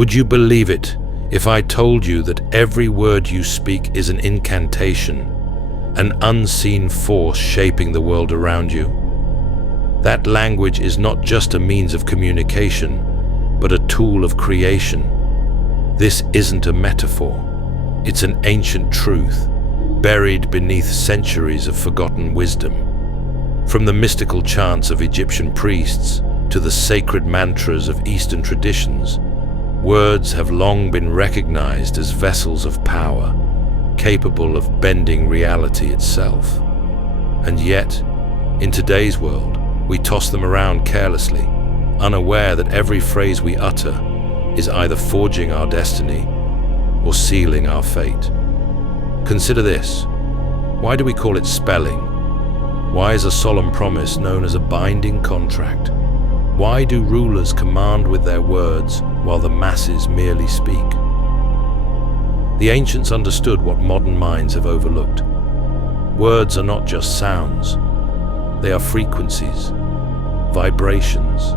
Would you believe it if I told you that every word you speak is an incantation, an unseen force shaping the world around you? That language is not just a means of communication, but a tool of creation. This isn't a metaphor. It's an ancient truth, buried beneath centuries of forgotten wisdom. From the mystical chants of Egyptian priests to the sacred mantras of Eastern traditions, words have long been recognized as vessels of power, capable of bending reality itself. And yet, in today's world, we toss them around carelessly, unaware that every phrase we utter is either forging our destiny or sealing our fate. Consider this. Why do we call it spelling? Why is a solemn promise known as a binding contract? Why do rulers command with their words while the masses merely speak? The ancients understood what modern minds have overlooked. Words are not just sounds. They are frequencies, vibrations,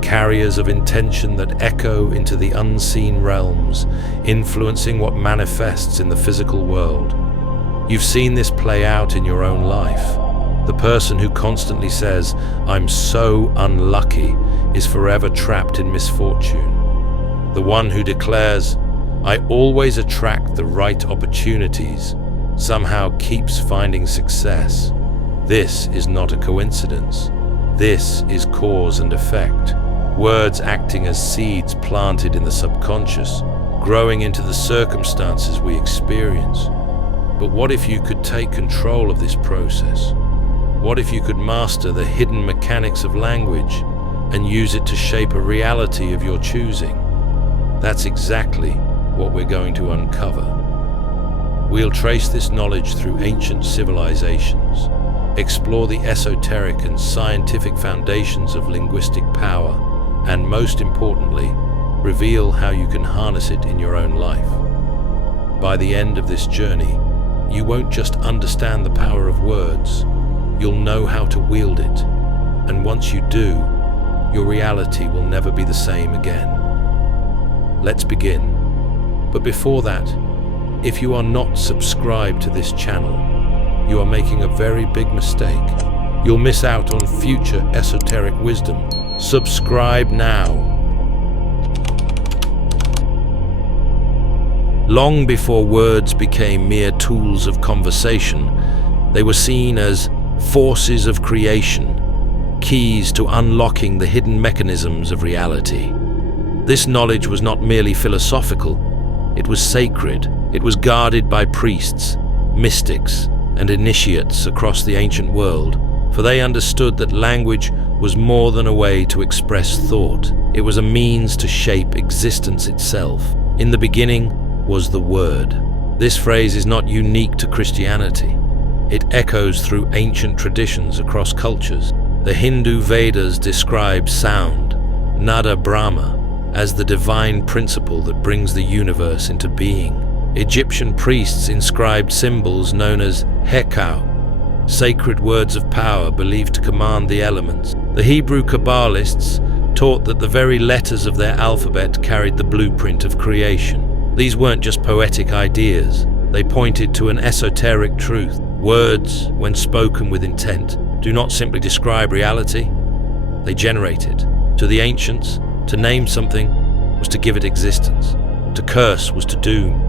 carriers of intention that echo into the unseen realms, influencing what manifests in the physical world. You've seen this play out in your own life. The person who constantly says, "I'm so unlucky," is forever trapped in misfortune. The one who declares, "I always attract the right opportunities," somehow keeps finding success. This is not a coincidence. This is cause and effect. Words acting as seeds planted in the subconscious, growing into the circumstances we experience. But what if you could take control of this process? What if you could master the hidden mechanics of language and use it to shape a reality of your choosing? That's exactly what we're going to uncover. We'll trace this knowledge through ancient civilizations, explore the esoteric and scientific foundations of linguistic power, and most importantly, reveal how you can harness it in your own life. By the end of this journey, you won't just understand the power of words, you'll know how to wield it. And once you do, your reality will never be the same again. Let's begin. But before that, if you are not subscribed to this channel, you are making a very big mistake. You'll miss out on future esoteric wisdom. Subscribe now. Long before words became mere tools of conversation, they were seen as forces of creation, keys to unlocking the hidden mechanisms of reality. This knowledge was not merely philosophical, it was sacred. It was guarded by priests, mystics, and initiates across the ancient world, for they understood that language was more than a way to express thought. It was a means to shape existence itself. In the beginning was the Word. This phrase is not unique to Christianity. It echoes through ancient traditions across cultures. The Hindu Vedas describe sound, Nada Brahma, as the divine principle that brings the universe into being. Egyptian priests inscribed symbols known as hekau, sacred words of power believed to command the elements. The Hebrew Kabbalists taught that the very letters of their alphabet carried the blueprint of creation. These weren't just poetic ideas. They pointed to an esoteric truth. Words, when spoken with intent, do not simply describe reality, they generate it. To the ancients, to name something was to give it existence. To curse was to doom.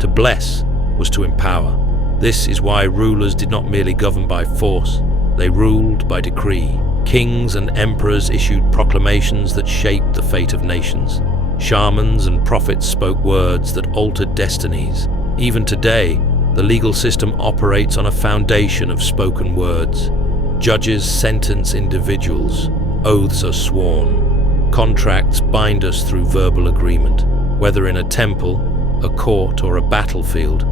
To bless was to empower. This is why rulers did not merely govern by force, they ruled by decree. Kings and emperors issued proclamations that shaped the fate of nations. Shamans and prophets spoke words that altered destinies. Even today, the legal system operates on a foundation of spoken words. Judges sentence individuals. Oaths are sworn. Contracts bind us through verbal agreement. Whether in a temple, a court, or a battlefield,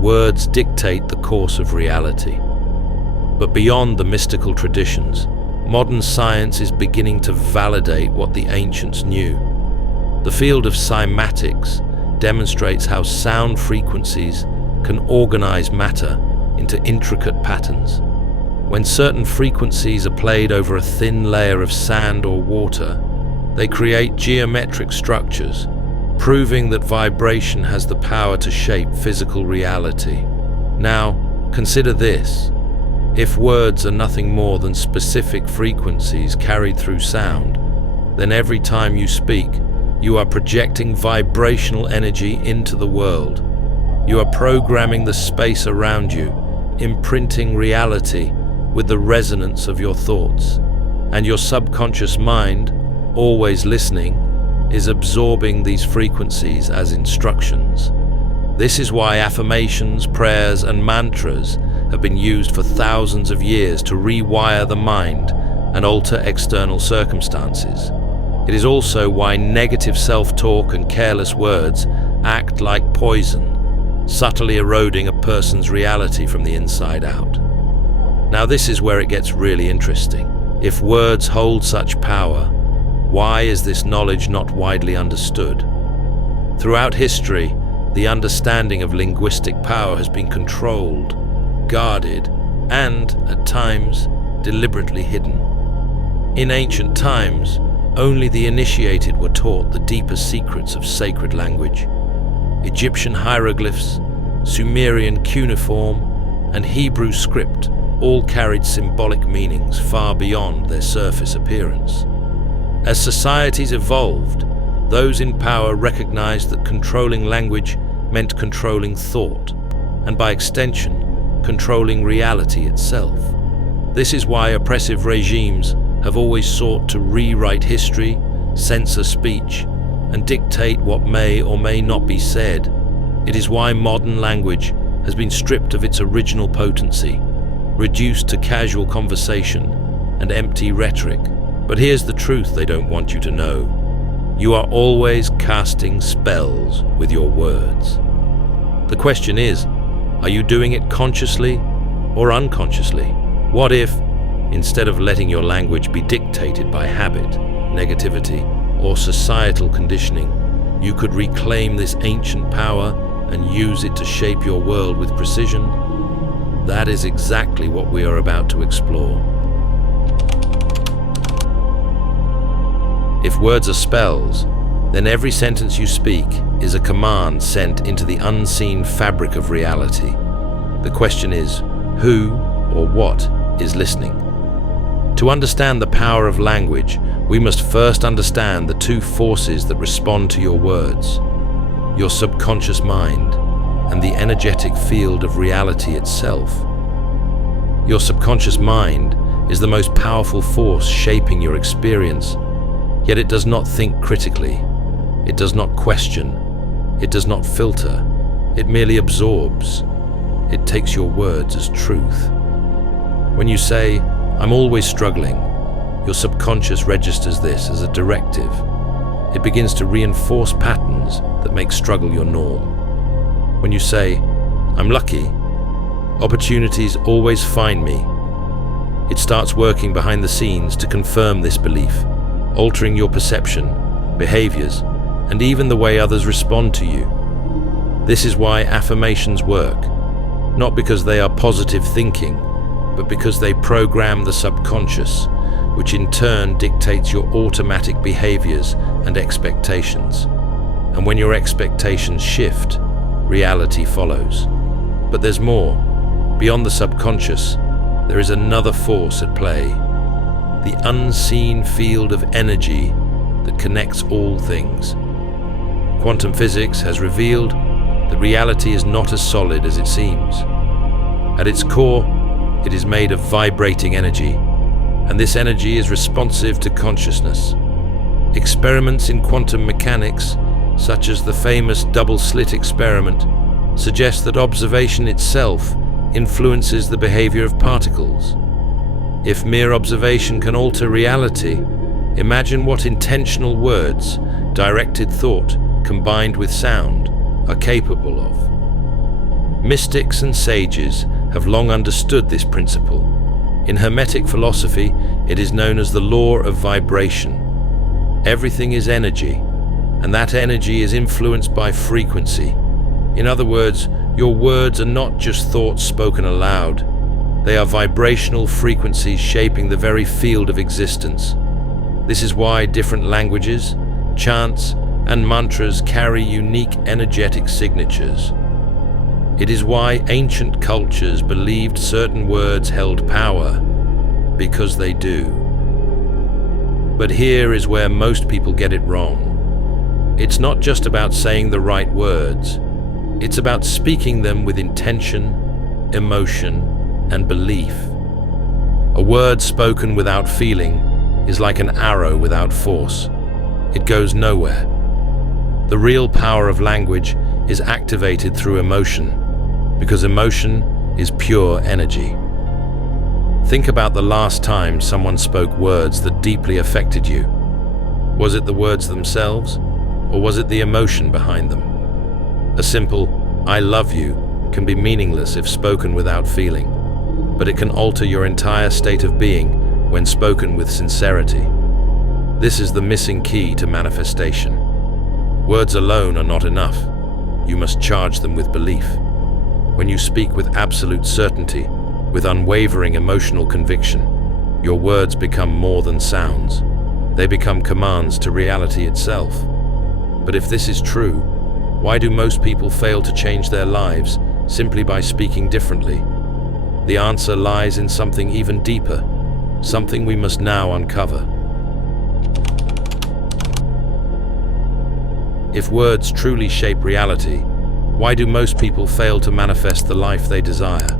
words dictate the course of reality. But beyond the mystical traditions, modern science is beginning to validate what the ancients knew. The field of cymatics demonstrates how sound frequencies can organize matter into intricate patterns. When certain frequencies are played over a thin layer of sand or water, they create geometric structures, proving that vibration has the power to shape physical reality. Now, consider this. If words are nothing more than specific frequencies carried through sound, then every time you speak, you are projecting vibrational energy into the world. You are programming the space around you, imprinting reality with the resonance of your thoughts. And your subconscious mind, always listening, is absorbing these frequencies as instructions. This is why affirmations, prayers, and mantras have been used for thousands of years to rewire the mind and alter external circumstances. It is also why negative self-talk and careless words act like poison, subtly eroding a person's reality from the inside out. Now, this is where it gets really interesting. If words hold such power, why is this knowledge not widely understood? Throughout history, the understanding of linguistic power has been controlled, guarded, and, at times, deliberately hidden. In ancient times, only the initiated were taught the deeper secrets of sacred language. Egyptian hieroglyphs, Sumerian cuneiform, and Hebrew script all carried symbolic meanings far beyond their surface appearance. As societies evolved, those in power recognized that controlling language meant controlling thought, and by extension, controlling reality itself. This is why oppressive regimes have always sought to rewrite history, censor speech, and dictate what may or may not be said. It is why modern language has been stripped of its original potency, reduced to casual conversation and empty rhetoric. But here's the truth they don't want you to know. You are always casting spells with your words. The question is, are you doing it consciously or unconsciously? What if, instead of letting your language be dictated by habit, negativity, or societal conditioning, you could reclaim this ancient power and use it to shape your world with precision? That is exactly what we are about to explore. If words are spells, then every sentence you speak is a command sent into the unseen fabric of reality. The question is, who or what is listening? To understand the power of language, we must first understand the two forces that respond to your words: your subconscious mind and the energetic field of reality itself. Your subconscious mind is the most powerful force shaping your experience, yet it does not think critically. It does not question. It does not filter. It merely absorbs. It takes your words as truth. When you say, "I'm always struggling," your subconscious registers this as a directive. It begins to reinforce patterns that make struggle your norm. When you say, "I'm lucky," opportunities always find me. It starts working behind the scenes to confirm this belief, altering your perception, behaviors, and even the way others respond to you. This is why affirmations work, not because they are positive thinking, but because they program the subconscious, which in turn dictates your automatic behaviors and expectations. And when your expectations shift, reality follows. But there's more. Beyond the subconscious, there is another force at play: the unseen field of energy that connects all things. Quantum physics has revealed that reality is not as solid as it seems. At its core, it is made of vibrating energy, and this energy is responsive to consciousness. Experiments in quantum mechanics, such as the famous double-slit experiment, suggest that observation itself influences the behavior of particles. If mere observation can alter reality, imagine what intentional words, directed thought, combined with sound, are capable of. Mystics and sages have long understood this principle. In Hermetic philosophy, it is known as the law of vibration. Everything is energy, and that energy is influenced by frequency. In other words, your words are not just thoughts spoken aloud. They are vibrational frequencies shaping the very field of existence. This is why different languages, chants, and mantras carry unique energetic signatures. It is why ancient cultures believed certain words held power, because they do. But here is where most people get it wrong. It's not just about saying the right words. It's about speaking them with intention, emotion, and belief. A word spoken without feeling is like an arrow without force. It goes nowhere. The real power of language is activated through emotion, because emotion is pure energy. Think about the last time someone spoke words that deeply affected you. Was it the words themselves, or was it the emotion behind them? A simple, "I love you," can be meaningless if spoken without feeling, but it can alter your entire state of being when spoken with sincerity. This is the missing key to manifestation. Words alone are not enough. You must charge them with belief. When you speak with absolute certainty, with unwavering emotional conviction, your words become more than sounds. They become commands to reality itself. But if this is true, why do most people fail to change their lives simply by speaking differently? The answer lies in something even deeper, something we must now uncover. If words truly shape reality, why do most people fail to manifest the life they desire?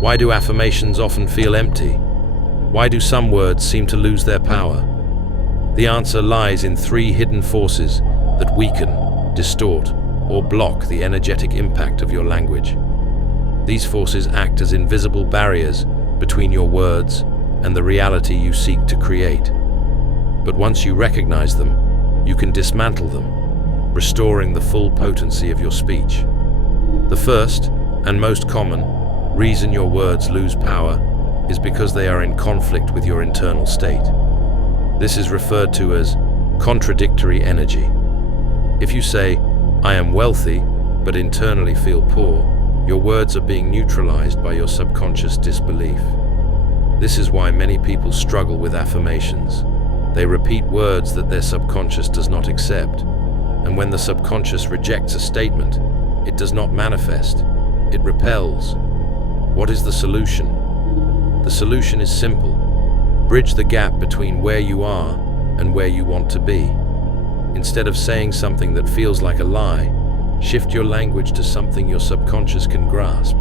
Why do affirmations often feel empty? Why do some words seem to lose their power? The answer lies in three hidden forces that weaken, distort, or block the energetic impact of your language. These forces act as invisible barriers between your words and the reality you seek to create. But once you recognize them, you can dismantle them, restoring the full potency of your speech. The first, and most common, reason your words lose power is because they are in conflict with your internal state. This is referred to as contradictory energy. If you say, "I am wealthy," but internally feel poor, your words are being neutralized by your subconscious disbelief. This is why many people struggle with affirmations. They repeat words that their subconscious does not accept. And when the subconscious rejects a statement, it does not manifest, it repels. What is the solution? The solution is simple. Bridge the gap between where you are and where you want to be. Instead of saying something that feels like a lie, shift your language to something your subconscious can grasp.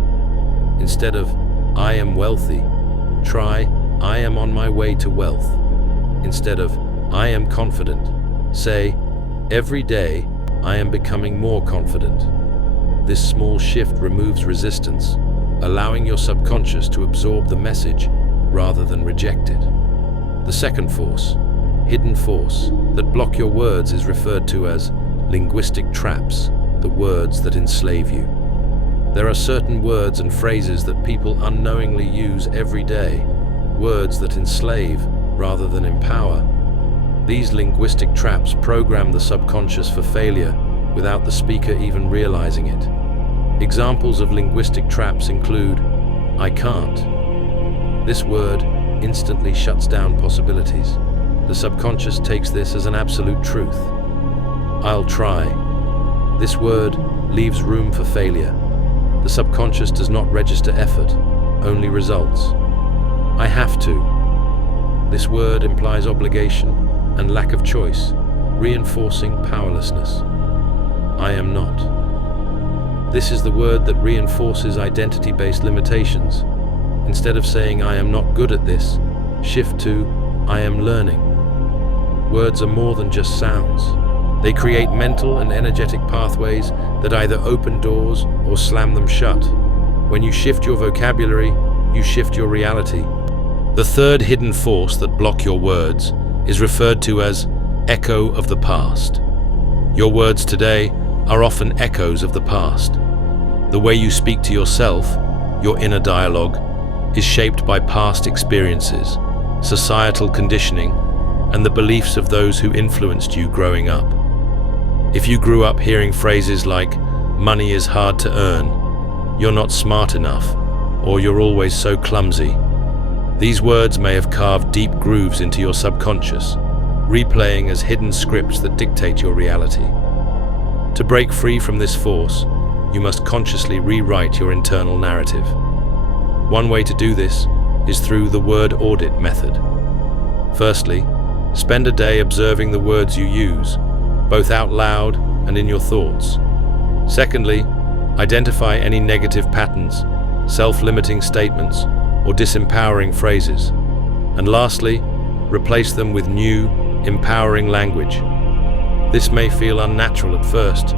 Instead of, "I am wealthy," try, "I am on my way to wealth." Instead of, "I am confident," say, "Every day, I am becoming more confident." This small shift removes resistance, allowing your subconscious to absorb the message rather than reject it. The second force, hidden force, that block your words is referred to as linguistic traps, the words that enslave you. There are certain words and phrases that people unknowingly use every day, words that enslave rather than empower. These linguistic traps program the subconscious for failure without the speaker even realizing it. Examples of linguistic traps include, "I can't." This word instantly shuts down possibilities. The subconscious takes this as an absolute truth. "I'll try." This word leaves room for failure. The subconscious does not register effort, only results. "I have to." This word implies obligation and lack of choice, reinforcing powerlessness. "I am not." This is the word that reinforces identity-based limitations. Instead of saying, "I am not good at this," shift to, "I am learning." Words are more than just sounds. They create mental and energetic pathways that either open doors or slam them shut. When you shift your vocabulary, you shift your reality. The third hidden force that block your words is referred to as echo of the past. Your words today are often echoes of the past. The way you speak to yourself, your inner dialogue, is shaped by past experiences, societal conditioning, and the beliefs of those who influenced you growing up. If you grew up hearing phrases like, "Money is hard to earn," "You're not smart enough," or "You're always so clumsy," these words may have carved deep grooves into your subconscious. replaying as hidden scripts that dictate your reality. To break free from this force, you must consciously rewrite your internal narrative. One way to do this is through the word audit method. Firstly, spend a day observing the words you use, both out loud and in your thoughts. Secondly, identify any negative patterns, self-limiting statements, or disempowering phrases. And lastly, replace them with new, empowering language. This may feel unnatural at first,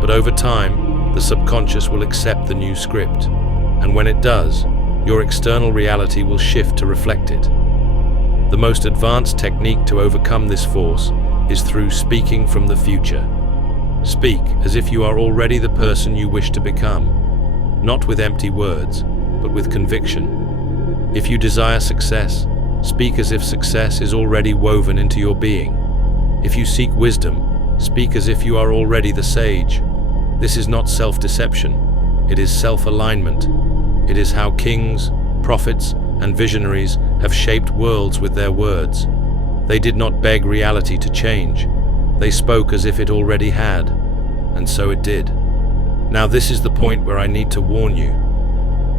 but over time, the subconscious will accept the new script. And when it does, your external reality will shift to reflect it. The most advanced technique to overcome this force is through speaking from the future. Speak as if you are already the person you wish to become, not with empty words, but with conviction. If you desire success, speak as if success is already woven into your being. If you seek wisdom, speak as if you are already the sage. This is not self-deception, it is self-alignment. It is how kings, prophets, and visionaries have shaped worlds with their words. They did not beg reality to change. They spoke as if it already had, and so it did. Now this is the point where I need to warn you.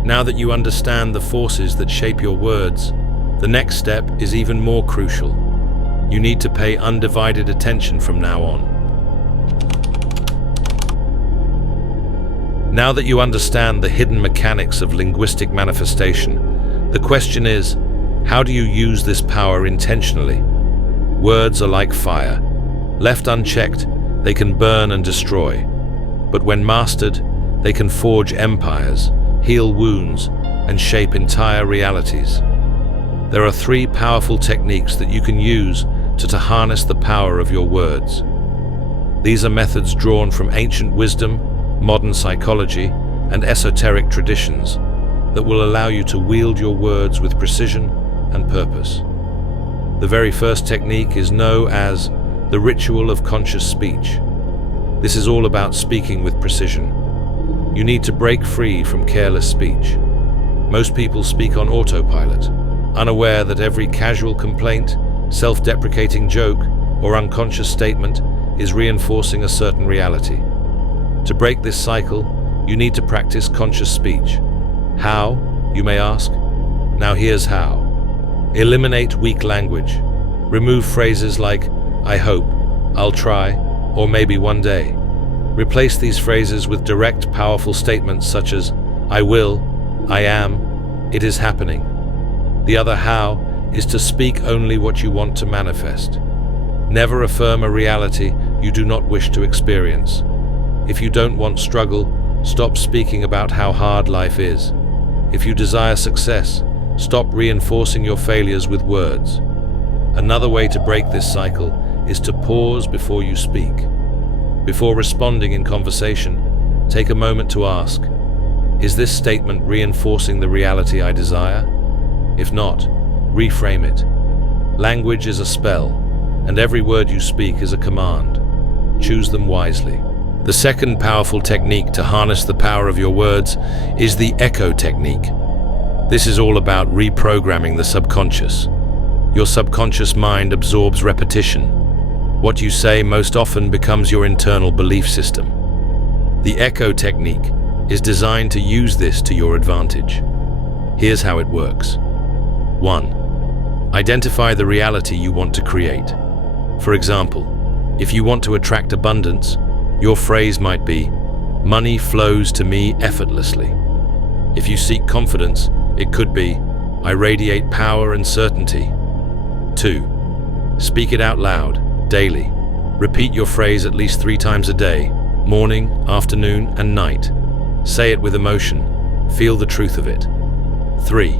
Now that you understand the forces that shape your words, the next step is even more crucial. You need to pay undivided attention from now on. Now that you understand the hidden mechanics of linguistic manifestation, the question is, how do you use this power intentionally? Words are like fire. Left unchecked, they can burn and destroy. But when mastered, they can forge empires, heal wounds, and shape entire realities. There are 3 powerful techniques that you can use to harness the power of your words. These are methods drawn from ancient wisdom, modern psychology, and esoteric traditions that will allow you to wield your words with precision and purpose. The very first technique is known as the ritual of conscious speech. This is all about speaking with precision. You need to break free from careless speech. Most people speak on autopilot, unaware that every casual complaint, self-deprecating joke, or unconscious statement is reinforcing a certain reality. To break this cycle, you need to practice conscious speech. How, you may ask? Now here's how. Eliminate weak language. Remove phrases like, I hope, I'll try, or maybe one day. Replace these phrases with direct, powerful statements such as, I will, I am, it is happening. The other how is to speak only what you want to manifest. Never affirm a reality you do not wish to experience. If you don't want struggle, stop speaking about how hard life is. If you desire success, stop reinforcing your failures with words. Another way to break this cycle is to pause before you speak. Before responding in conversation, take a moment to ask, is this statement reinforcing the reality I desire? If not, reframe it. Language is a spell, and every word you speak is a command. Choose them wisely. The second powerful technique to harness the power of your words is the echo technique. This is all about reprogramming the subconscious. Your subconscious mind absorbs repetition. What you say most often becomes your internal belief system. The echo technique is designed to use this to your advantage. Here's how it works. 1. Identify the reality you want to create. For example, if you want to attract abundance, your phrase might be, money flows to me effortlessly. If you seek confidence, it could be, I radiate power and certainty. 2. Speak it out loud, daily. Repeat your phrase at least 3 times a day, morning, afternoon, and night. Say it with emotion. Feel the truth of it. 3.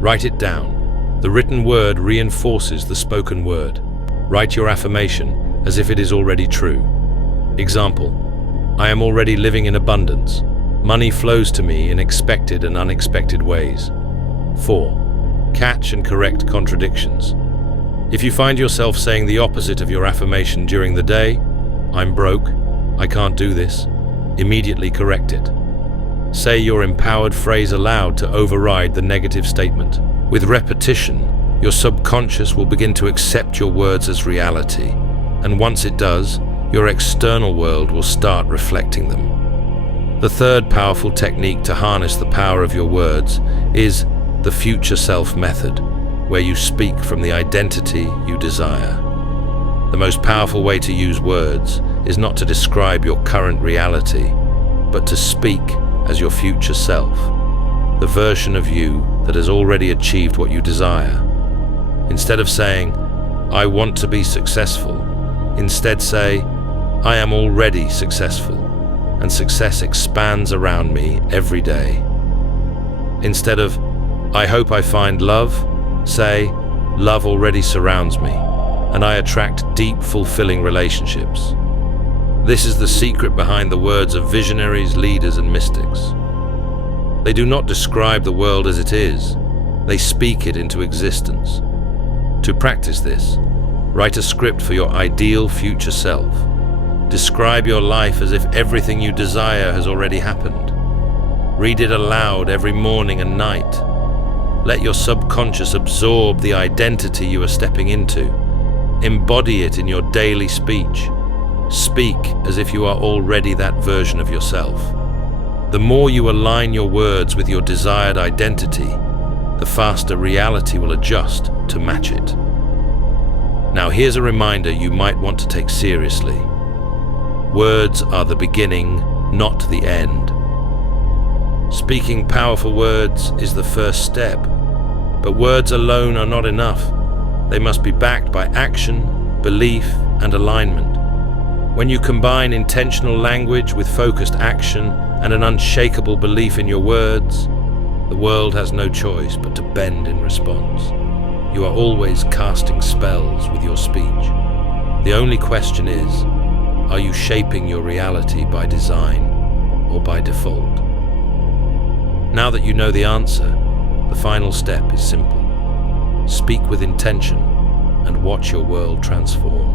Write it down. The written word reinforces the spoken word. Write your affirmation as if it is already true. Example, I am already living in abundance. Money flows to me in expected and unexpected ways. 4. Catch and correct contradictions. If you find yourself saying the opposite of your affirmation during the day, I'm broke, I can't do this, immediately correct it. Say your empowered phrase aloud to override the negative statement. With repetition, Your subconscious will begin to accept your words as reality, and once it does, your external world will start reflecting them. The third powerful technique to harness the power of your words is the future self method, where you speak from the identity you desire. The most powerful way to use words is not to describe your current reality, but to speak as your future self, the version of you that has already achieved what you desire. Instead of saying, "I want to be successful," instead say, "I am already successful, and success expands around me every day." Instead of, "I hope I find love," say, "Love already surrounds me, and I attract deep, fulfilling relationships." This is the secret behind the words of visionaries, leaders, and mystics. They do not describe the world as it is, they speak it into existence. To practice this, write a script for your ideal future self. Describe your life as if everything you desire has already happened. Read it aloud every morning and night. Let your subconscious absorb the identity you are stepping into. Embody it in your daily speech. Speak as if you are already that version of yourself. The more you align your words with your desired identity, the faster reality will adjust to match it. Now here's a reminder you might want to take seriously. Words are the beginning, not the end. Speaking powerful words is the first step, but words alone are not enough. They must be backed by action, belief, and alignment. When you combine intentional language with focused action and an unshakable belief in your words, the world has no choice but to bend in response. You are always casting spells with your speech. The only question is, are you shaping your reality by design or by default? Now that you know the answer, the final step is simple. Speak with intention and watch your world transform.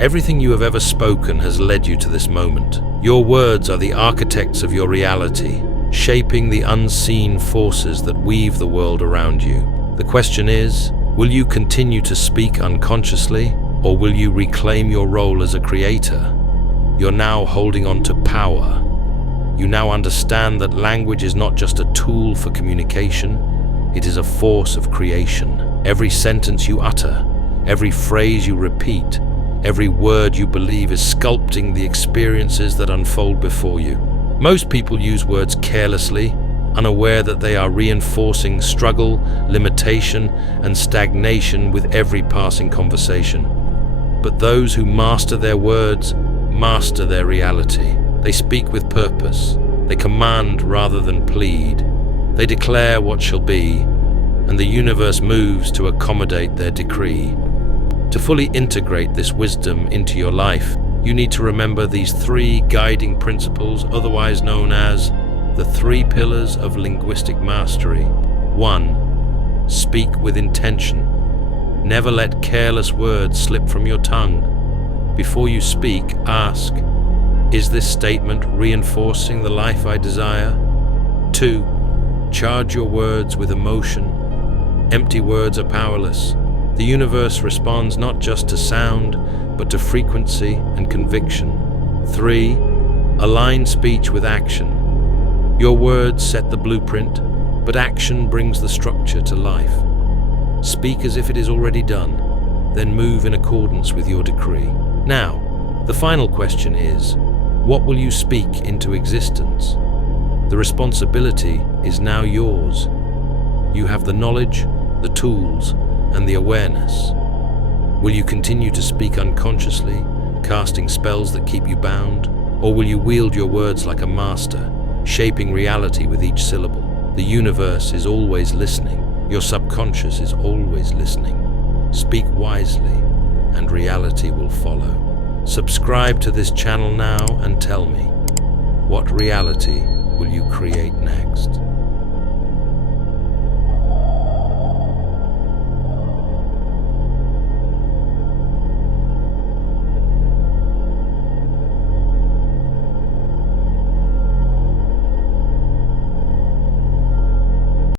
Everything you have ever spoken has led you to this moment. Your words are the architects of your reality, shaping the unseen forces that weave the world around you. The question is, will you continue to speak unconsciously, or will you reclaim your role as a creator? You're now holding on to power. You now understand that language is not just a tool for communication, it is a force of creation. Every sentence you utter, every phrase you repeat, every word you believe is sculpting the experiences that unfold before you. Most people use words carelessly, unaware that they are reinforcing struggle, limitation, and stagnation with every passing conversation. But those who master their words master their reality. They speak with purpose. They command rather than plead. They declare what shall be, and the universe moves to accommodate their decree. To fully integrate this wisdom into your life, you need to remember these three guiding principles, otherwise known as the 3 pillars of linguistic mastery. 1. Speak with intention. Never let careless words slip from your tongue. Before you speak, ask, is this statement reinforcing the life I desire? 2. Charge your words with emotion. Empty words are powerless. The universe responds not just to sound, but to frequency and conviction. 3. Align speech with action. Your words set the blueprint, but action brings the structure to life. Speak as if it is already done, then move in accordance with your decree. Now, the final question is, what will you speak into existence? The responsibility is now yours. You have the knowledge, the tools, and the awareness. Will you continue to speak unconsciously, casting spells that keep you bound? Or will you wield your words like a master, shaping reality with each syllable? The universe is always listening. Your subconscious is always listening. Speak wisely, and reality will follow. Subscribe to this channel now and tell me, what reality will you create next?